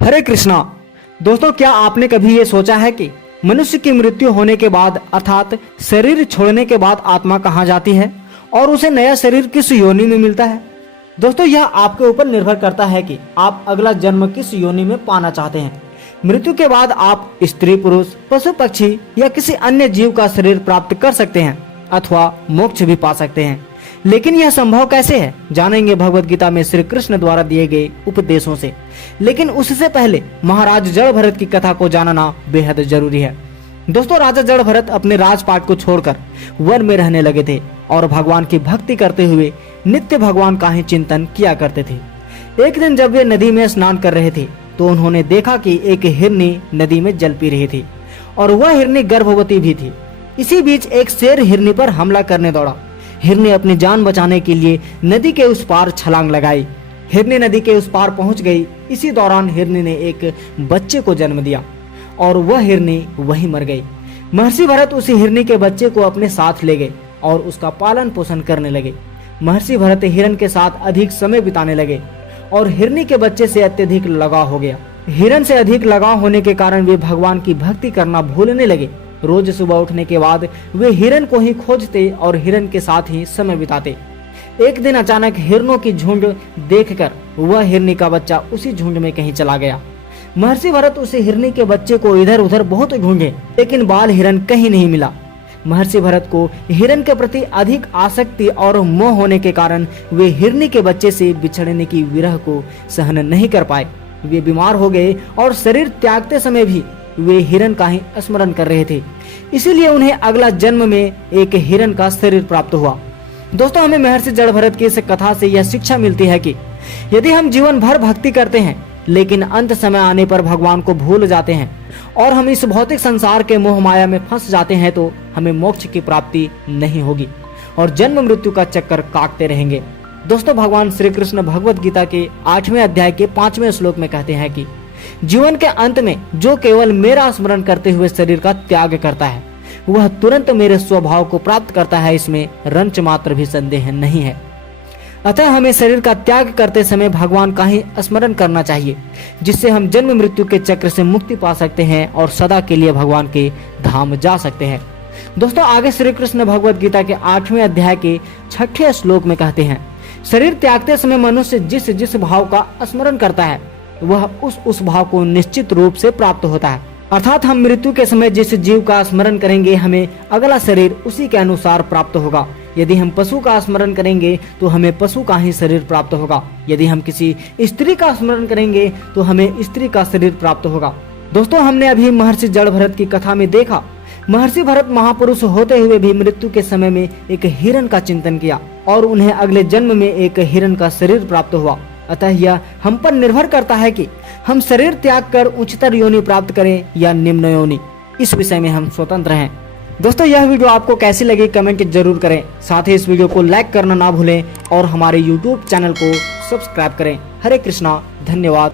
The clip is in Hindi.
हरे कृष्णा। दोस्तों, क्या आपने कभी ये सोचा है कि मनुष्य की मृत्यु होने के बाद अर्थात शरीर छोड़ने के बाद आत्मा कहाँ जाती है और उसे नया शरीर किस योनि में मिलता है? दोस्तों, यह आपके ऊपर निर्भर करता है कि आप अगला जन्म किस योनि में पाना चाहते हैं। मृत्यु के बाद आप स्त्री पुरुष, पशु पक्षी या किसी अन्य जीव का शरीर प्राप्त कर सकते हैं अथवा मोक्ष भी पा सकते हैं। लेकिन यह संभव कैसे है, जानेंगे भगवत गीता में श्री कृष्ण द्वारा दिए गए उपदेशों से। लेकिन उससे पहले महाराज जड़ भरत की कथा को जानना बेहद जरूरी है। दोस्तों, राजा जड़ भरत अपने राजपाट को छोड़कर वन में रहने लगे थे और भगवान की भक्ति करते हुए नित्य भगवान का ही चिंतन किया करते थे। एक दिन जब वे नदी में स्नान कर रहे थे तो उन्होंने देखा कि एक हिरनी नदी में जल पी रही थी और वह हिरनी गर्भवती भी थी। इसी बीच एक शेर हिरनी पर हमला करने दौड़ा। हिरनी अपनी जान बचाने के लिए नदी के उस पार छलांग लगाई। हिरनी नदी के उस पार पहुंच गई। इसी दौरान हिरनी ने एक बच्चे को जन्म दिया और वह हिरनी वहीं मर गई। महर्षि भरत उसी हिरनी के बच्चे को अपने साथ ले गए और उसका पालन पोषण करने लगे। महर्षि भरत हिरण के साथ अधिक समय बिताने लगे और हिरनी के बच्चे से अत्यधिक लगाव हो गया। हिरण से अधिक लगाव होने के कारण वे भगवान की भक्ति करना भूलने लगे। रोज सुबह उठने के बाद वे हिरण को ही खोजते और हिरण के साथ ही समय बिताते। एक दिन अचानक हिरणों की झुंड देखकर वह हिरनी का बच्चा उसी झुंड में कहीं चला गया। महर्षि भरत उसे हिरनी के बच्चे को इधर उधर बहुत ढूंढे, लेकिन बाल हिरण कहीं नहीं मिला। महर्षि भरत को हिरण के प्रति अधिक आसक्ति और मोह होने के कारण वे हिरनी के बच्चे से बिछड़ने की विरह को सहन नहीं कर पाए। वे बीमार हो गए और शरीर त्यागते समय भी वे हिरण का ही स्मरण कर रहे थे। इसीलिए उन्हें अगला जन्म में एक हिरण का शरीर प्राप्त हुआ। दोस्तों, हमें महर्षि जड़ भरत की इस कथा से यह शिक्षा मिलती है कि यदि हम जीवन भर भक्ति करते हैं लेकिन अंत समय आने पर भगवान को भूल जाते हैं और हम इस भौतिक संसार के मोह माया में फंस जाते हैं तो हमें मोक्ष की प्राप्ति नहीं होगी और जन्म मृत्यु का चक्कर काटते रहेंगे। दोस्तों, भगवान श्री कृष्ण भगवत गीता के 8वें अध्याय के 5वें श्लोक में कहते हैं कि जीवन के अंत में जो केवल मेरा स्मरण करते हुए शरीर का त्याग करता है वह तुरंत मेरे स्वभाव को प्राप्त करता है, इसमें रंच मात्र भी संदेह नहीं है। अतः हमें शरीर का त्याग करते समय भगवान का ही स्मरण करना चाहिए, जिससे हम जन्म मृत्यु के चक्र से मुक्ति पा सकते हैं और सदा के लिए भगवान के धाम जा सकते हैं। दोस्तों, आगे श्री कृष्ण भगवत गीता के 8वें अध्याय के 6ठे श्लोक में कहते हैं, शरीर त्यागते समय मनुष्य जिस जिस भाव का स्मरण करता है वह उस भाव को निश्चित रूप से प्राप्त होता है। अर्थात हम मृत्यु के समय जिस जीव का स्मरण करेंगे हमें अगला शरीर उसी के अनुसार प्राप्त होगा। यदि हम पशु का स्मरण करेंगे तो हमें पशु का ही शरीर प्राप्त होगा। यदि हम किसी स्त्री का स्मरण करेंगे तो हमें स्त्री का शरीर प्राप्त होगा। दोस्तों, हमने अभी महर्षि जड़ भरत की कथा में देखा, महर्षि भरत महापुरुष होते हुए भी मृत्यु के समय में एक हिरण का चिंतन किया और उन्हें अगले जन्म में एक हिरण का शरीर प्राप्त हुआ। अतः यह हम पर निर्भर करता है कि हम शरीर त्याग कर उच्चतर योनि प्राप्त करें या निम्न योनि, इस विषय में हम स्वतंत्र हैं। दोस्तों, यह वीडियो आपको कैसी लगी कमेंट जरूर करें। साथ ही इस वीडियो को लाइक करना ना भूलें और हमारे YouTube चैनल को सब्सक्राइब करें। हरे कृष्णा, धन्यवाद।